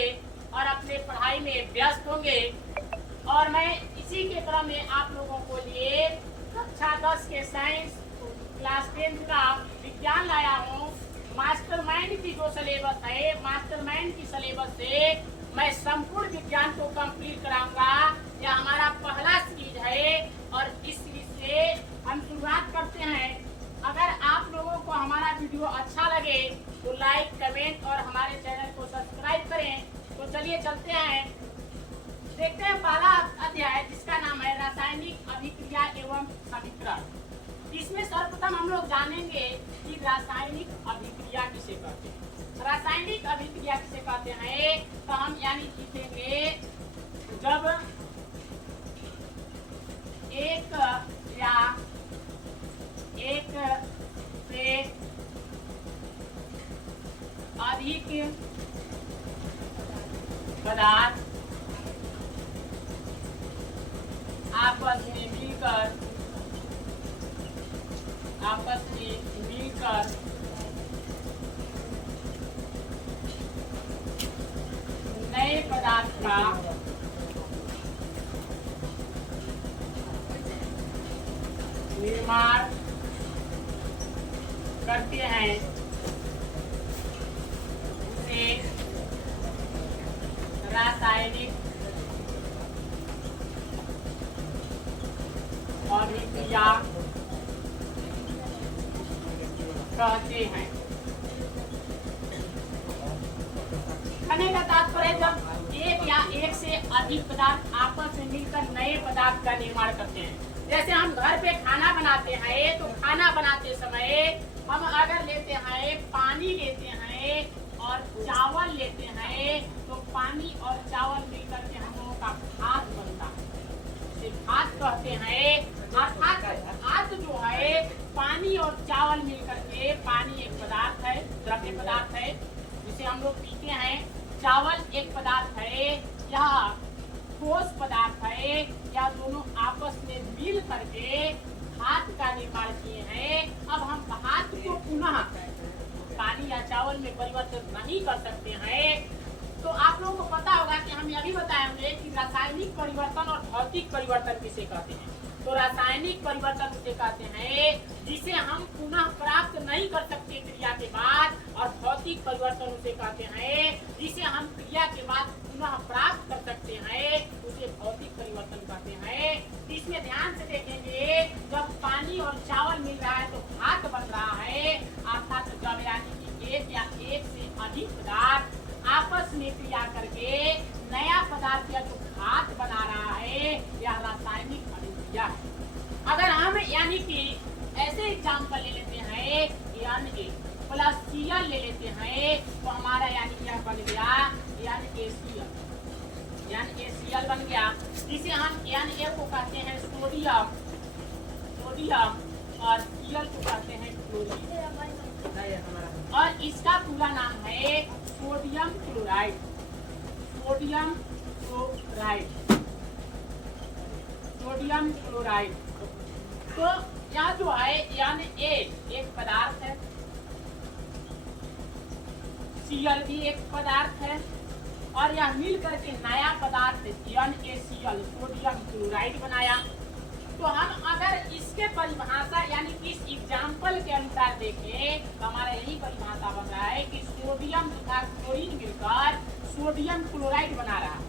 होंगे और अपने पढ़ाई में व्यस्त होंगे। और मैं इसी के क्रम में आप लोगों को लिए कक्षा 10 के साइंस क्लास 10 का विज्ञान लाया हूँ। मास्टरमाइंड की जो सिलेबस है, मास्टरमाइंड की सिलेबस से मैं संपूर्ण विज्ञान को कंप्लीट कराऊंगा। यह हमारा पहला सीरीज है और इस सीरीज से हम शुरुआत करते हैं। अगर आप लोगों को हमारा वीडियो अच्छा लगे तो लाइक, कमेंट और हमारे चैनल को सब्सक्राइब करें। तो चलिए चलते हैं, देखते हैं पहला अध्याय जिसका नाम है रासायनिक अभिक्रिया एवं समीकरण। इसमें सर्वप्रथम हम लोग जानेंगे कि रासायनिक अभिक्रिया किसे कहते हैं। रासायनिक अभिक्रिया किसे कहते हैं तो हम यानी सीखेंगे जब एक या एक से अधिक पदार्थ आपस में मिलकर नए पदार्थ का निर्माण करते हैं, उसे रासायनिक अभिक्रिया कहते हैं। कहने का तात्पर्य जब एक या एक से अधिक पदार्थ आपस में मिलकर नए पदार्थ का निर्माण करते हैं। जैसे हम घर पे खाना बनाते हैं तो खाना बनाते समय हम अगर लेते हैं पानी लेते हैं और चावल लेते हैं तो पानी और चावल मिलकर के हम लोगों का भात बनता है, इसे भात कहते हैं। अर्थात भात जो है पानी और चावल मिलकर के, पानी एक पदार्थ है, द्रव्य पदार्थ है जिसे हम लोग पीते हैं। चावल एक पदार्थ है, यह ठोस पदार्थ है। या दोनों आपस में मिल करके भात का निर्माण किए हैं। अब हम भात को पुनः पानी या चावल में परिवर्तित नहीं कर सकते हैं। तो आप लोगों को पता होगा कि हम यह भी बताए होंगे कि रासायनिक परिवर्तन और भौतिक परिवर्तन किसे कहते हैं। तो रासायनिक परिवर्तन उसे कहते हैं जिसे हम पुनः प्राप्त नहीं कर सकते क्रिया के बाद, और भौतिक परिवर्तन उसे कहते हैं जिसे हम क्रिया के बाद पुनः प्राप्त कर सकते हैं, उसे भौतिक परिवर्तन कहते हैं। इसमें ध्यान से देखेंगे, जब पानी और चावल मिल रहा है तो भात बन रहा है, अर्थात जब यानी कि एक या एक से अधिक पदार्थ आपस में क्रिया करके नया पदार्थ या जो भात बना रहा है, यह रासायनिक अभिक्रिया है। अगर हम यानी कि ऐसे एग्जाम्पल ले लेते हैं, Na प्लस Cl ले लेते हैं तो हमारा यानी यह बन गया NaCl बन गया, जिसे हम Na को कहते हैं सोडियम और Cl को कहते हैं क्लोरीन, और इसका पूरा नाम है सोडियम क्लोराइड। तो यहाँ जो है Na एक पदार्थ है, Cl भी एक पदार्थ है, और यह मिल करके नया पदार्थ NaCl सोडियम क्लोराइड बनाया। तो हम अगर इसके परिभाषा यानी कि इस एग्जाम्पल के अनुसार देखें तो हमारा यही परिभाषा बन रहा है कि सोडियम तथा क्लोरीन मिलकर सोडियम क्लोराइड बना रहा है।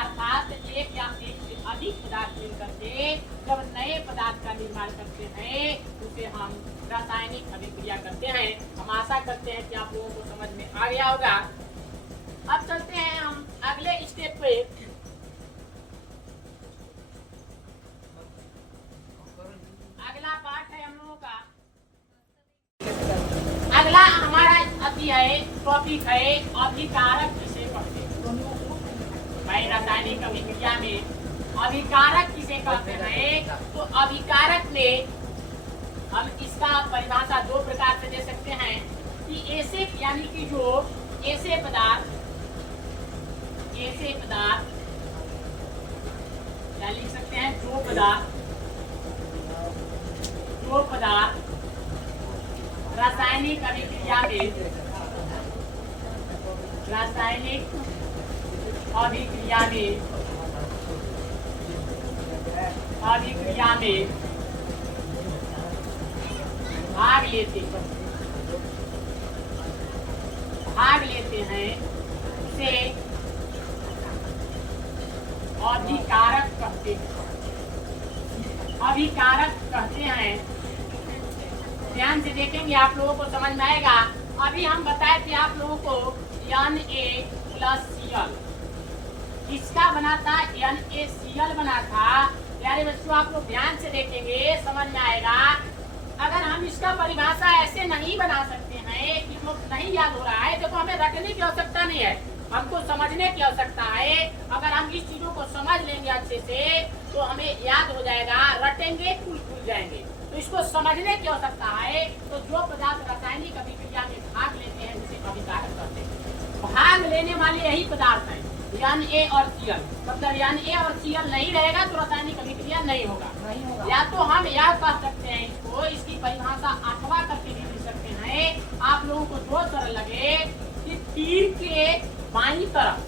अर्थात एक या एक से अधिक पदार्थ मिलकर के जब नए पदार्थ का निर्माण करते हैं उसे हम रासायनिक अभिक्रिया करते हैं। हम आशा करते हैं कि आप लोगों को समझ में आ गया होगा। अब चलते हैं हम अगले स्टेप पे। अगला पार्ट है हम लोगों का, अगला हमारा टॉपिक है अभिकारक किसे कहते हैं। भाई रासायनिक अभिक्रिया में अभिकारक किसे कहते हैं, तो अभिकारक में हम इसका परिभाषा दो प्रकार से दे सकते हैं कि ऐसे यानी कि जो ऐसे पदार्थ क्या लिख सकते हैं, जो पदार्थ रासायनिक अभिक्रिया में अभिक्रिया में भाग लेते हैं से अभिकारक कहते हैं। ध्यान से देखेंगे आप लोगों को समझ में आएगा। अभी हम बताए थे आप लोगों को NaCl किसका बना था, NaCl बना था। प्यारे बच्चों आप लोग ध्यान से देखेंगे समझ में आएगा। अगर हम इसका परिभाषा ऐसे नहीं बना सकते हैं कि जो नहीं याद हो रहा है, देखो हमें रटने की आवश्यकता नहीं है, हमको समझने की आवश्यकता है। अगर हम इस चीजों को समझ लेंगे अच्छे से तो हमें याद हो जाएगा, रटेंगे भूल जाएंगे। तो इसको समझने की आवश्यकता है। तो जो पदार्थ रासायनिक अभिक्रिया में भाग लेते हैं उसे अभिकारक कहते हैं। भाग लेने वाले यही पदार्थ हैं Na और Cl। मतलब Na और Cl नहीं रहेगा तो रासायनिक अभिक्रिया नहीं होगा। या तो हम यह कह सकते हैं इसको, इसकी परिभाषा अथवा करके भी लिख सकते हैं। आप लोगों को जो सरल लगे कि तीर के बाईं तरफ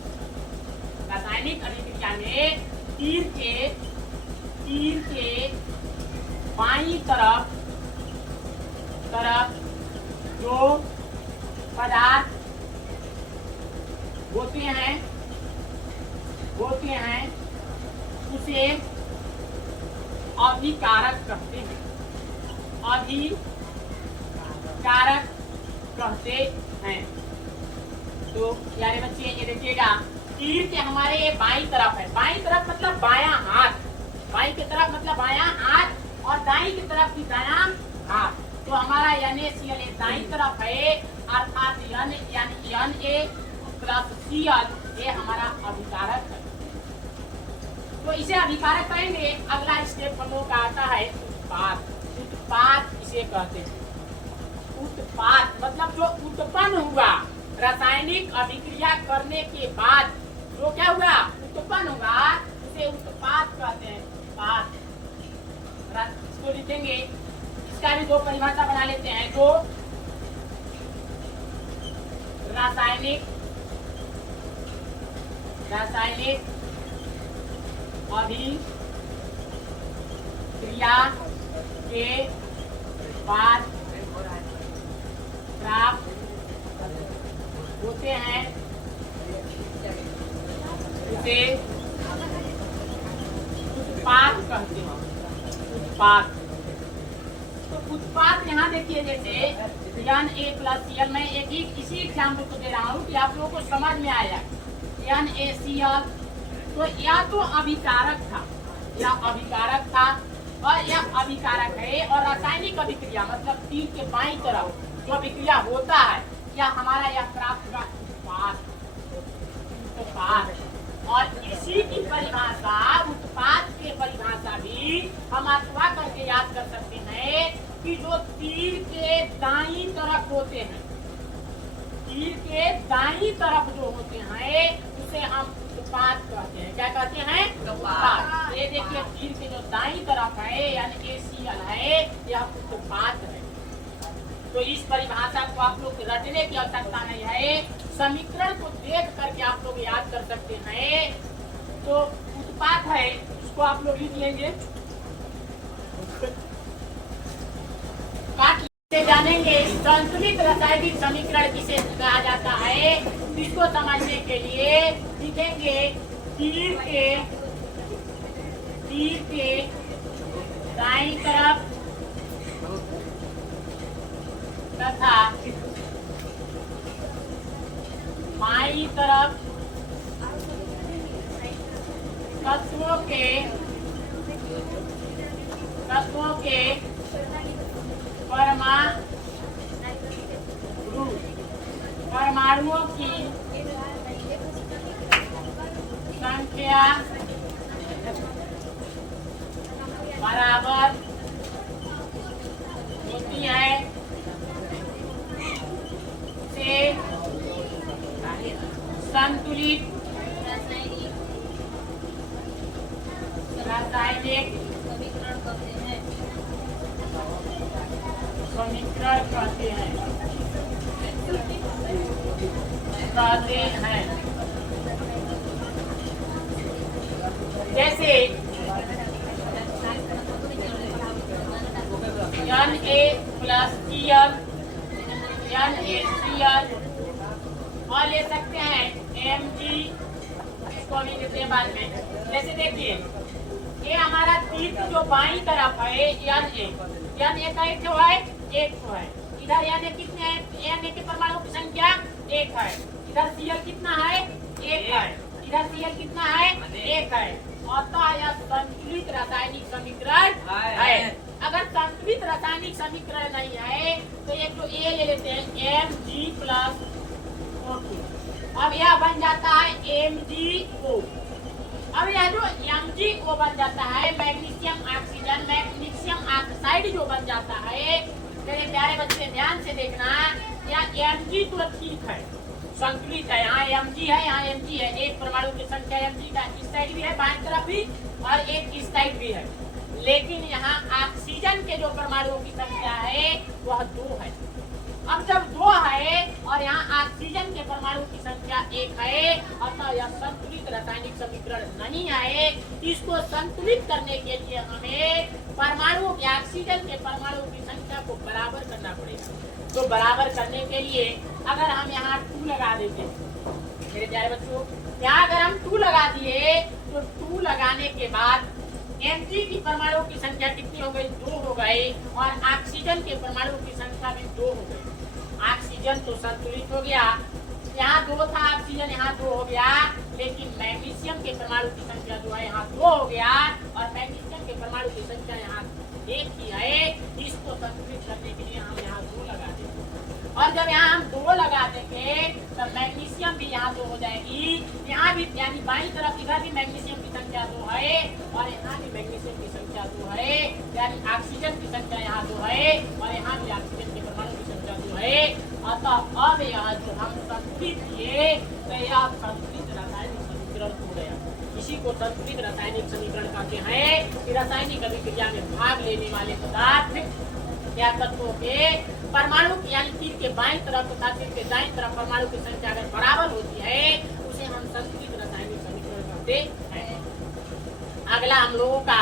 रासायनिक अभिक्रिया में तीर के बाईं तरफ जो पदार्थ होते हैं उसे अभिकारक कहते हैं। अभिकारक कहते हैं। तो प्यारे बच्चे ये देखिएगा, तीर के हमारे ये बाईं तरफ है। बाईं तरफ मतलब बायां हाथ, बाईं की तरफ मतलब बायां हाथ और दाईं की तरफ भी दायां हाथ। तो हमारा NaCl दाईं तरफ है, अर्थात Na प्लस Cl ये हमारा अभिकारक है। तो इसे अभिकारक कहेंगे। अगला स्टेप हम लोग का आता है उत्पाद इसे कहते हैं। उत्पाद मतलब जो उत्पन्न हुआ रासायनिक अभिक्रिया करने के बाद जो क्या हुआ, उत्पन्न हुआ, उसे उत्पाद कहते हैं। उत्पाद इसको लिखेंगे, इसका भी दो परिभाषा बना लेते हैं। जो रासायनिक अभिक्रिया के बाद प्राप्त होते हैं उसे उत्पाद कहते हैं। उत्पाद तो उत्पाद यहाँ देखिए, जैसे Na+Cl मैं इसी एग्जाम्पल को दे रहा हूँ कि आप लोगों को समझ में आया। NaCl तो या तो अभिकारक था और यह अभिकारक है। और रासायनिक अभिक्रिया मतलब तीर के बाईं तरफ जो अभिक्रिया होता है या हमारा यह प्राप्त हुआ उत्पाद। और इसी की परिभाषा, उत्पाद के परिभाषा भी हम अथवा करके याद कर सकते हैं कि जो तीर के दाईं तरफ होते हैं, तीर के दाईं तरफ जो होते हैं उसे हम उत्पाद कहते हैं। क्या कहते हैं? उत्पाद। ये देखिए तीर के जो दाईं तरफ है NaCl है, यह उत्पाद है। तो इस परिभाषा को आप लोग रटने की आवश्यकता नहीं है, समीकरण को देख करके आप लोग याद कर सकते हैं। तो उत्पाद है, इसको आप लोग लिख लेंगे, काट से जानेंगे। संतुलित रासायनिक समीकरण किसे कहा जाता है, इसको समझने के लिए लिखेंगे तीर के दाईं तरफ तथा बाईं तरफ तत्वों के परमाणुओं की संख्या बराबर होती है से संतुलित रासायनिक समीकरण कहते हैं। जैसे Na प्लस Cl, NaCl, और ले सकते हैं Mg, इसको भी देते हैं बाद में। जैसे देखिए ये हमारा तीर्थ जो बाईं तरफ है Na का एक है, एक है। इधर Na कितने हैं? Na के परमाणु की संख्या एक है। इधर Cl कितना है? एक है। इधर Cl कितना है? एक है। अतः यह संतुलित रासायनिक समीकरण है। अगर संतुलित रासायनिक समीकरण नहीं है तो एक तो A ले लेते हैं Mg प्लस O2। अब यह बन जाता है MgO। अब यह जो MgO बन जाता है मैग्नीशियम ऑक्सीजन, मैग्नीशियम ऑक्साइड जो बन जाता है, मेरे प्यारे बच्चे ध्यान से देखना, या Mg तो ठीक है, संतुलित है। यहाँ Mg है, यहाँ Mg है, एक परमाणु की संख्या Mg का इस साइड भी है, बाईं तरफ भी, और एक इस साइड भी है। लेकिन यहाँ ऑक्सीजन के जो परमाणुओं की संख्या है वह 2 है। अब जब 2 है और यहाँ ऑक्सीजन के परमाणु की संख्या 1 है, अतः यह संतुलित रासायनिक समीकरण नहीं है। इसको संतुलित करने के लिए हमें परमाणु के ऑक्सीजन के परमाणु की संख्या को बराबर करना पड़ेगा। तो बराबर करने के लिए अगर हम यहाँ 2 लगा देते हैं मेरे प्यारे बच्चों, यहाँ अगर हम 2 लगा दिए तो 2 लगाने के बाद Mg की परमाणु की संख्या कितनी हो गई? 2 हो गई, और ऑक्सीजन के परमाणु की संख्या भी 2 हो गई। ऑक्सीजन तो संतुलित हो गया, यहाँ 2 था ऑक्सीजन, यहाँ 2 हो गया, लेकिन मैग्नीशियम के परमाणु की संख्या जो है यहाँ 2 हो गया, और मैग्नीशियम के परमाणु की संख्या यहाँ 1 ही है। इसको संतुलित करने के लिए हम यहाँ 2 लगा देंगे, और जब यहाँ हम 2 लगा देंगे तो मैग्नीशियम भी यहाँ 2 हो जाएगी, यहाँ भी, यानी बाईं तरफ इधर भी मैग्नीशियम की संख्या 2 है, और यहाँ भी मैग्नीशियम की संख्या 2 है, यानी ऑक्सीजन की संख्या यहाँ 2 है, और यहाँ भी ऑक्सीजन के परमाणु की संख्या 2 है। अतः अब यहाँ जो हम संतुलित किए तो यह संतुलित रासायनिक समीकरण हो गया। इसी को संतुलित रासायनिक समीकरण कहते हैं कि रासायनिक अभिक्रिया में भाग लेने वाले पदार्थ या तत्वों के परमाणु यानी तीर के बाईं तरफ तथा तीर के दाईं तरफ परमाणु की संख्या अगर बराबर होती है उसे हम संतुलित रासायनिक समीकरण कहते हैं। अगला हम लोगों का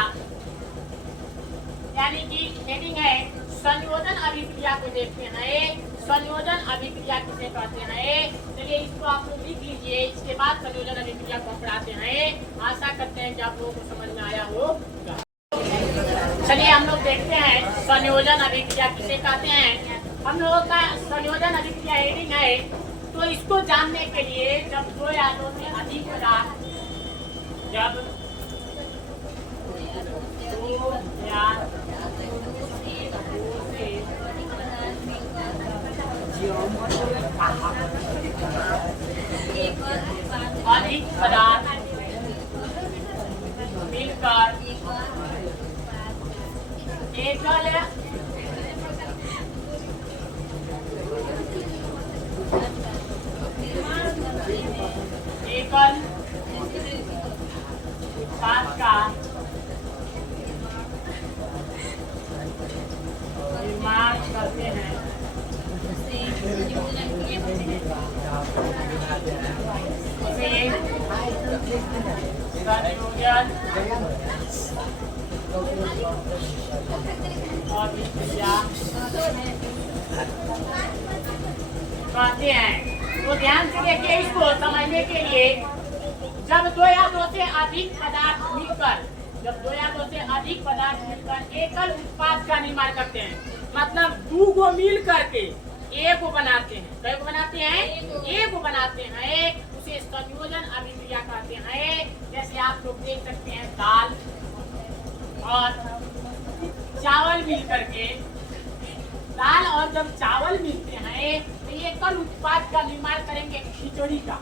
यानी कि हेडिंग है संयोजन अभिक्रिया को देखते हैं। संयोजन अभिक्रिया किसे कहते हैं? चलिए इसको आप लोग लिख लीजिए, इसके बाद संयोजन अभिक्रिया को हम पढ़ाते हैं। आशा करते हैं कि आप लोगों को समझ में आया होगा। चलिए हम लोग देखते हैं संयोजन अभिक्रिया किसे कहते हैं। हम लोगों का संयोजन अभिक्रिया हेडिंग है, तो इसको जानने के लिए जब 2 या 2 से अधिक पदार्थ, जब 2 या 2 से अधिक पदार्थ मिलकर एकल उत्पाद का निर्माण करते हैं। संयोजन अभिक्रिया कहते हैं। तो ध्यान से देखिए, इसको समझने के लिए जब 2 या 2 से अधिक पदार्थ मिलकर, जब 2 या 2 से अधिक पदार्थ मिलकर एकल उत्पाद का निर्माण करते हैं, मतलब 2 को मिल करके एक को बनाते हैं। कई को बनाते हैं? एक को बनाते हैं, उसे संयोजन अभिक्रिया कहते हैं। जैसे आप लोग देख सकते हैं दाल और चावल मिल करके, दाल और जब चावल मिलते हैं तो एकल उत्पाद का निर्माण करेंगे खिचड़ी का।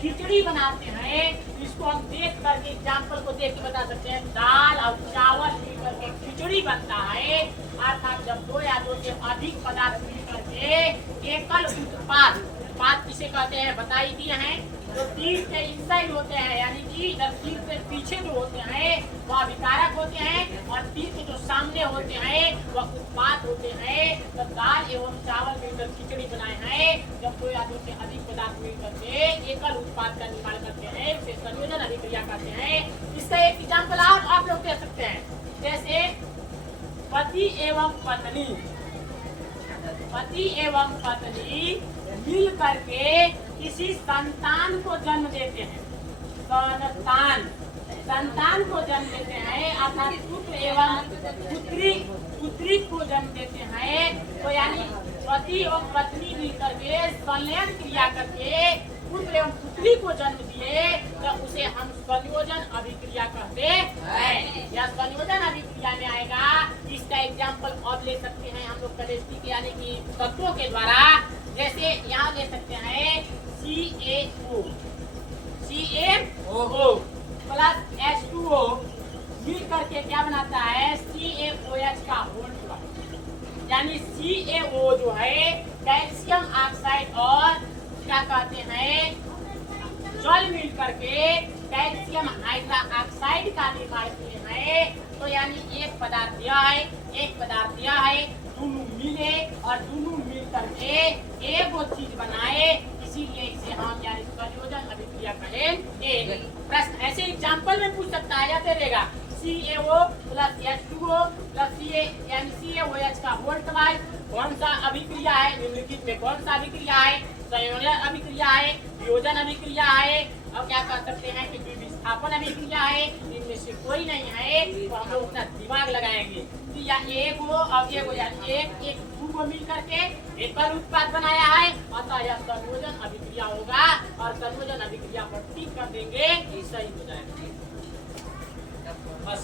खिचड़ी बनाते हैं। इसको हम देख करके एग्जाम्पल को देख के बता सकते हैं। दाल और चावल मिलकर के खिचड़ी बनता है, अर्थात जब 2 या 2 से अधिक पदार्थ मिलकर के एकल उत्पाद किसे कहते हैं बता ही दिए हैं। जो तीर के इनसाइड होते हैं, यानी कि इधर तीर के पीछे जो होते हैं वह विकारक होते हैं, और तीर के जो सामने होते हैं वह उत्पाद होते हैं। तो दाल एवं चावल मिलकर खिचड़ी बनाए हैं। जब दो या दो से अधिक पदार्थ मिलकर के एकल उत्पाद का निर्माण करते हैं, उसे संयोजन अभिक्रिया कहते हैं। इसका एक एग्जाम्पल आप लोग दे सकते हैं, जैसे पति एवं पत्नी मिल करके किसी संतान को जन्म देते हैं, संतान को जन्म देते हैं, अर्थात पुत्र एवं पुत्री को जन्म देते हैं। तो यानी पति एवं पत्नी मिलकर के संलयन क्रिया करके पुत्र एवं पुत्री को जन्म दिए, तो उसे हम संयोजन अभिक्रिया कहते हैं। या संयोजन अभिक्रिया में आएगा। इसका एग्जाम्पल अब ले सकते हैं हम लोग केमिस्ट्री यानी कि तत्वों के द्वारा। जैसे यहाँ ले सकते हैं CaO प्लस H2O मिल करके क्या बनाता है, CaOH का होल प्रोडक्ट। यानी CaO जो है कैल्शियम ऑक्साइड और क्या कहते हैं जल मिल करके कैल्शियम हाइड्रा ऑक्साइड का निर्माण किए हैं। तो यानी एक पदार्थ यह है, दोनों मिले और दोनों मिल करके एक वो चीज बनाए, इसीलिए इसे हम यानी संयोजन अभिक्रिया कहेंगे। प्रश्न ऐसे एग्जाम्पल में पूछ सकता है, या दे देगा CaO plus H2O plus CaOH का होल ट्वाइस कौन सा अभिक्रिया है, निम्नलिखित में कौन सा अभिक्रिया है, संयोजन अभिक्रिया है, वियोजन अभिक्रिया है, और क्या कह सकते हैं कि विस्थापन अभिक्रिया है। इनमें से कोई नहीं है, तो हम लोग अपना दिमाग लगाएंगे कि या एक हो और एक हो, यानी एक दो को मिल करके एकल उत्पाद बनाया है, अतः यह संयोजन अभिक्रिया होगा और संयोजन अभिक्रिया पर टिक कर देंगे, सही हो जाएगा बस।